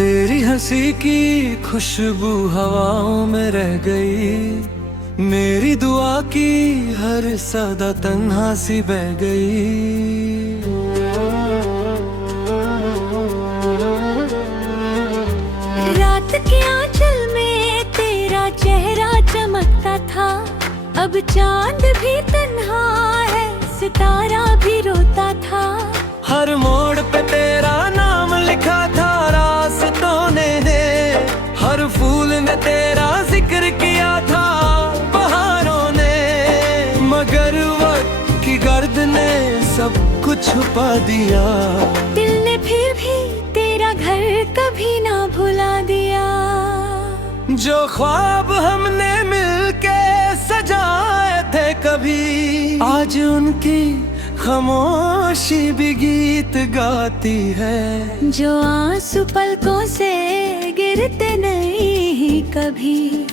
तेरी हंसी की खुशबू हवाओं में रह गई, मेरी दुआ की हर सदा तन्हा सी बह गई। रात के आंचल में तेरा चेहरा चमकता था, अब चांद भी तन्हा है, सितारा भी रोता था। हर मोड़ पे तेरा नाम लिखा था रास्तों ने, हर फूल ने तेरा जिक्र किया था बहारों ने, मगर वक्त की गर्द ने सब कुछ छुपा दिया। दिल ने फिर भी तेरा घर कभी ना भुला दिया। जो ख्वाब हमने मिलके सजाए थे कभी, आज उनकी खामोशी भी गीत गाती है। जो आंसू पलकों से गिरते नहीं कभी,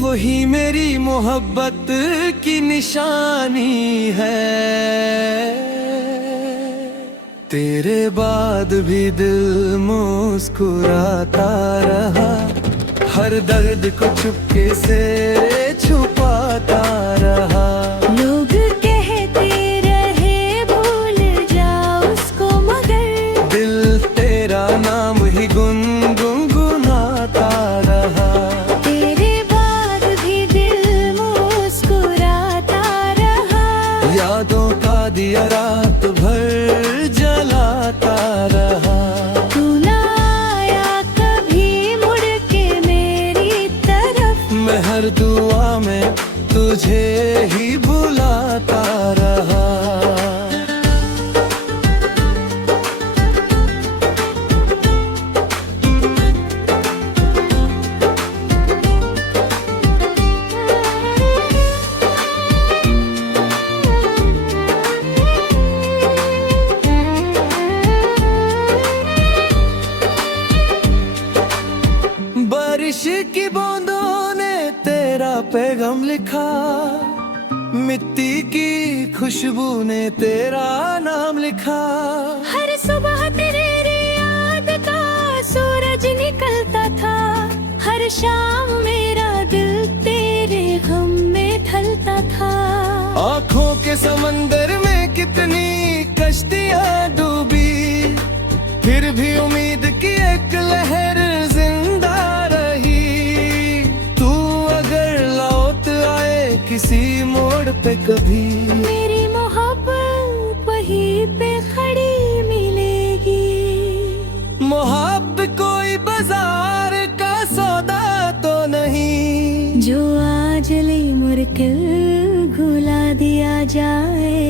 वही मेरी मोहब्बत की निशानी है। तेरे बाद भी दिल मुस्कुराता रहा, हर दर्द को चुपके से छुपाता रहा। लोग कहते रहे भूल जा उसको, मगर दिल तेरा नाम ही गुनगुनाता रहा। तेरे बाद भी दिल मुस्कुराता रहा, यादों का दिया रात भर जलाता रहा। तू ना आया कभी मुड़ के मेरी तरफ, मैं हर दुआ में तुझे ही बुलाता रहा। बारिश की बूंदों ने तेरा पैगाम लिखा, मिट्टी की खुशबू ने तेरा नाम लिखा। हर सुबह तेरे याद का सूरज निकलता था, हर शाम मेरा दिल तेरे गम में ढलता था। आँखों के समंदर में कितनी कश्तियाँ डूबी, फिर भी उम्मीद की एक लहर जिंदा रही। तू अगर लौट आए किसी मोड़ पे कभी, मेरी मोहब्बत वहीं पे खड़ी मिलेगी। मोहब्बत कोई बाजार का सौदा तो नहीं, जो आज ले मुरकिल भुला दिया जाए।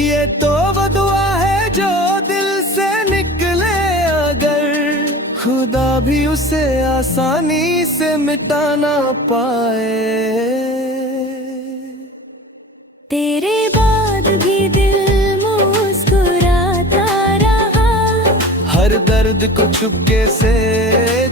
ये तो वो दुआ है जो दिल से निकले, अगर खुदा भी उसे आसानी से मिटा ना पाए। तेरे बाद भी दिल मुस्कुराता रहा, हर दर्द को चुपके से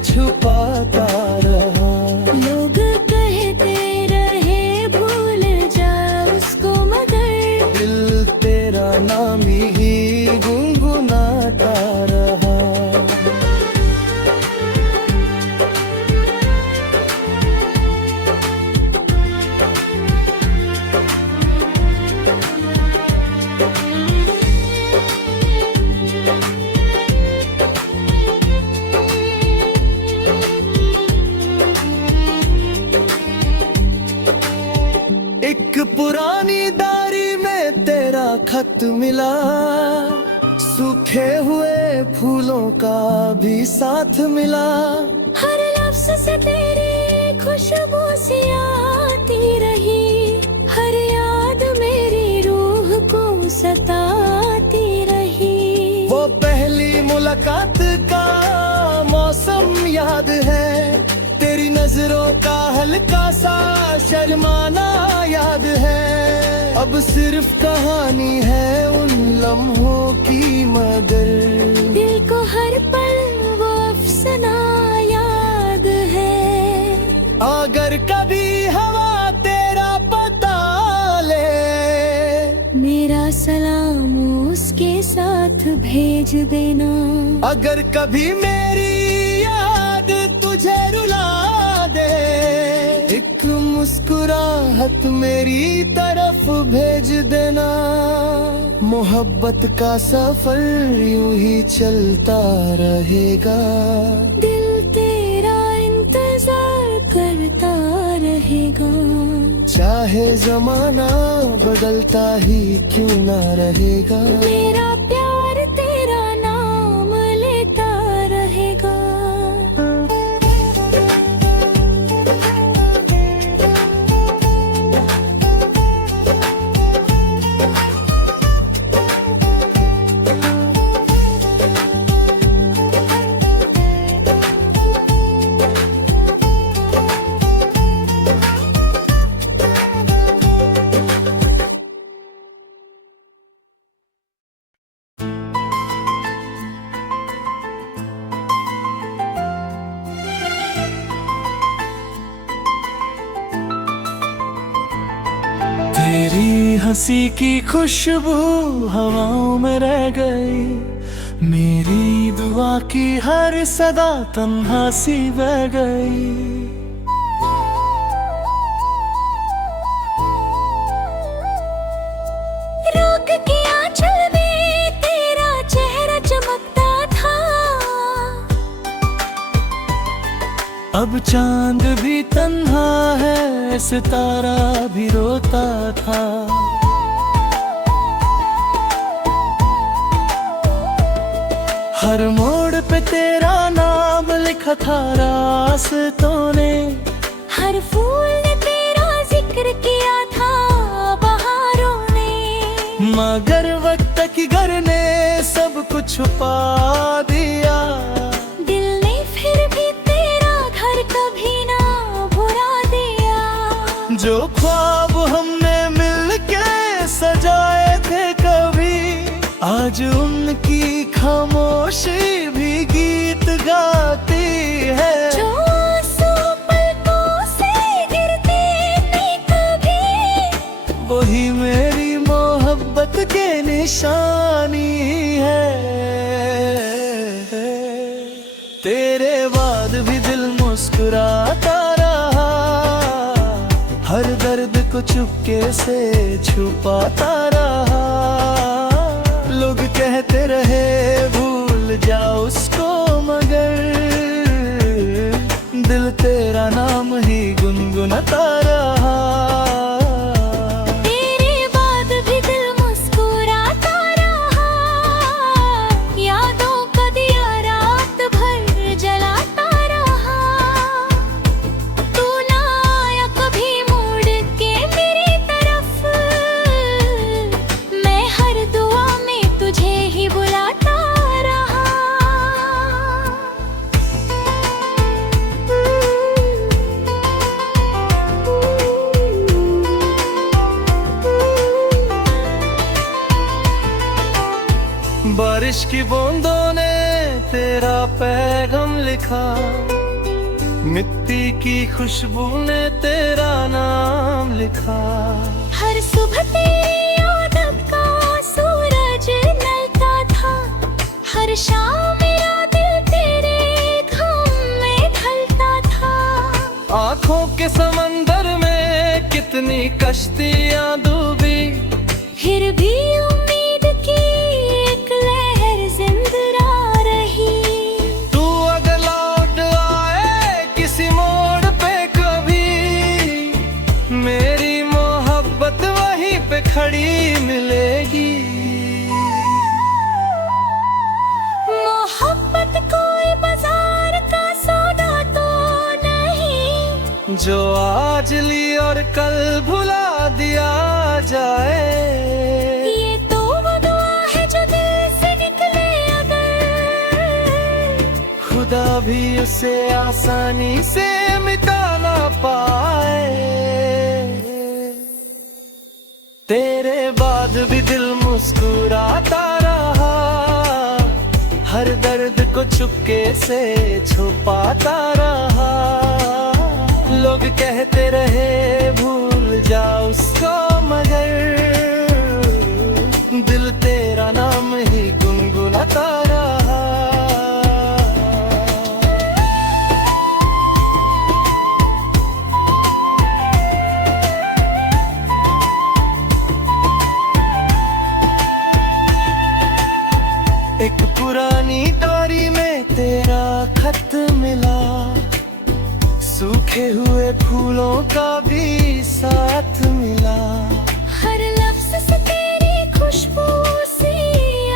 छुपाता रहा। लोग कहते रहे भूल जा उसको, मगर दिल तेरा नाम ही गुनगुनाता रहा। एक पुरानी डायरी में तेरा खत मिला, सूखे हुए फूलों का भी साथ मिला। हर लफ्ज से तेरी खुशबू सी आती रही, हर याद मेरी रूह को सताती रही। वो पहली मुलाकात का मौसम याद है, तेरी नजरों का हल्का सा शर्माना याद है। अब सिर्फ कहानी है उन लम्हों की, मगर दिल को हर पल वो अफसाना याद है। अगर कभी हवा तेरा पता ले, मेरा सलाम उसके साथ भेज देना। अगर कभी मेरी याद मुस्कुराहट मेरी तरफ भेज देना। मोहब्बत का सफर यूं ही चलता रहेगा। दिल तेरा इंतजार करता रहेगा। चाहे जमाना बदलता ही क्यों ना रहेगा। मेरा प्यार तेरा नाम लेता रहेगा। तेरी हंसी की खुशबू हवाओं में रह गई। मेरी दुआ की हर सदा तन्हा सी बह गई। रोक के आंचल में तेरा चेहरा चमकता था। अब चांद भी तन्हा है, सितारा भी रोता था। हर मोड़ पे तेरा नाम लिखा था रास्तों ने। हर फूल ने तेरा जिक्र किया था बहारों ने। मगर वक्त की घर ने सब कुछ छुपा दिया। दिल ने फिर भी तेरा घर कभी ना भुला दिया। जो ख्वाब हमने मिलके सजाए थे कभी, आज उनकी खामोशी भी गीत गाती है। जो आंसू पलकों से गिरते नहीं कभी, वही मेरी मोहब्बत के निशानी है। तेरे बाद भी दिल मुस्कुराता रहा। हर दर्द को चुपके से छुपाता रहा। लोग कहते रहे भूल जाओ उसको, मगर दिल तेरा नाम ही गुनगुनाता रहा। तेरे बाद भी दिल मुस्कुराता रहा। यादों का दिया रात भर जलाता रहा। तू ना आया कभी मुड़ के मेरी तरफ। मैं हर दुआ में तुझे ही बुलाता रहा। बारिश की बूंदों ने तेरा पैगाम लिखा। मिट्टी की खुशबू ने तेरा नाम लिखा। हर सुबह तेरी याद का सूरज निकलता था। हर शाम मेरा दिल तेरे घाम में ढलता था। आँखों के समंदर में कितनी कश्तियाँ डूबी, फिर भी उम्मीद की एक लहर जिंदा रही। तू अगर लौट आए किसी मोड़ पे कभी, मेरी मोहब्बत वहीं पे खड़ी मिलेगी। मोहब्बत कोई बाजार का सौदा तो नहीं, जो आज ली और कल भुला दिया जाए। ये तो वो दुआ है जो दिल से निकले अगर, खुदा भी उसे आसानी से मिटा ना पाए। तेरे बाद भी दिल मुस्कुराता रहा। हर दर्द को चुपके से छुपाता रहा। लोग कहते रहे भूल जा उसको, मगर दिल तेरा नाम ही गुनगुनाता रहा। सूखे हुए फूलों का भी साथ मिला। हर लफ्ज से तेरी खुशबू सी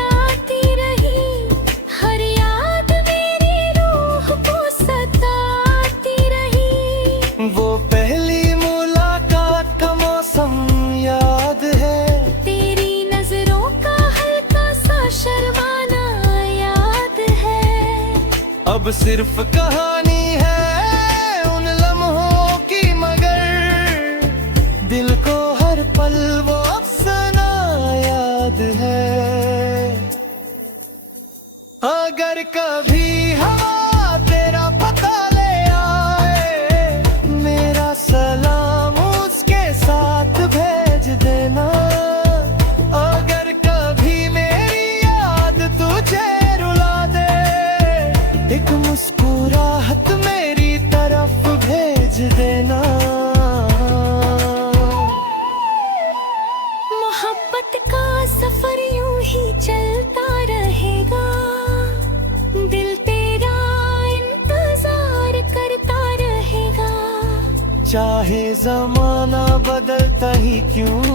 आती रही, हर याद मेरी रूह को सताती रही। वो पहली मुलाकात का मौसम याद है, तेरी नजरों का हल्का सा शर्माना याद है। अब सिर्फ कहानी है उन लम्हों की, मगर दिल को हर पल वो अफसाना याद है। अगर कभी हवा तेरा पता ले आए, मेरा सलाम उसके साथ भेज देना। अगर कभी मेरी याद तुझे रुला दे, एक मुस्कुराहट मेरी तरफ भेज देना। मोहब्बत का सफर यूं ही चलता रहेगा, दिल तेरा इंतजार करता रहेगा। चाहे जमाना बदलता ही क्यों